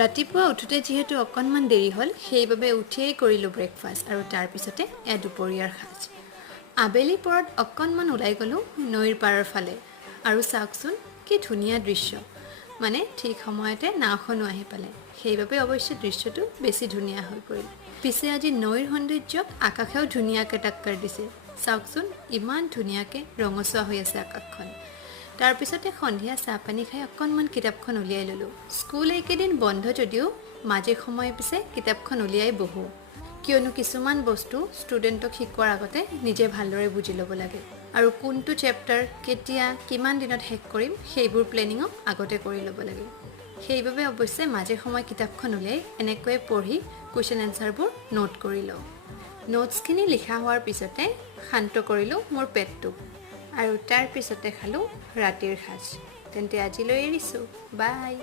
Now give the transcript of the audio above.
ৰাতিপুৱা উঠোতে যিহেতু অকণমান দেৰি হ'ল সেইবাবে উঠিয়েই কৰিলোঁ ব্ৰেকফাষ্ট আৰু তাৰপিছতে দুপৰীয়াৰ সাজ। আবেলি পৰত অকণমান ওলাই গ'লোঁ নৈৰ পাৰৰ ফালে আৰু চাওকচোন কি ধুনীয়া দৃশ্য, মানে ঠিক সময়তে নাওখনো আহি পালে, সেইবাবে অৱশ্যে দৃশ্যটো বেছি ধুনীয়া হৈ পৰিল। পিছে আজি নৈৰ সৌন্দৰ্যক আকাশেও ধুনীয়াকৈ টাক্কৰ দিছে, চাওকচোন ইমান ধুনীয়াকৈ ৰঙচুৱা হৈ আছে আকাশখন। তাৰপিছতে সন্ধিয়া চাহ পানী খাই অকণমান কিতাপখন উলিয়াই ল'লোঁ। স্কুল এইকেইদিন বন্ধ যদিও মাজে সময়ে পিছে কিতাপখন উলিয়াই বহোঁ, কিয়নো কিছুমান বস্তু ষ্টুডেণ্টক শিকোৱাৰ আগতে নিজে ভালদৰে বুজি ল'ব লাগে আৰু কোনটো চেপ্টাৰ কেতিয়া কিমান দিনত শেষ কৰিম সেইবোৰ প্লেনিঙো আগতে কৰি ল'ব লাগে। সেইবাবে অৱশ্যে মাজে সময়ে কিতাপখন উলিয়াই এনেকৈয়ে পঢ়ি কুৱেশ্যন এনচাৰবোৰ নোট কৰি লওঁ। নোটছখিনি লিখা হোৱাৰ পিছতে শান্ত কৰিলোঁ মোৰ পেটটোক আৰু তাৰ পিছতে খালোঁ ৰাতিৰ সাজ। তেন্তে আজিলৈ এৰিছোঁ, বাই।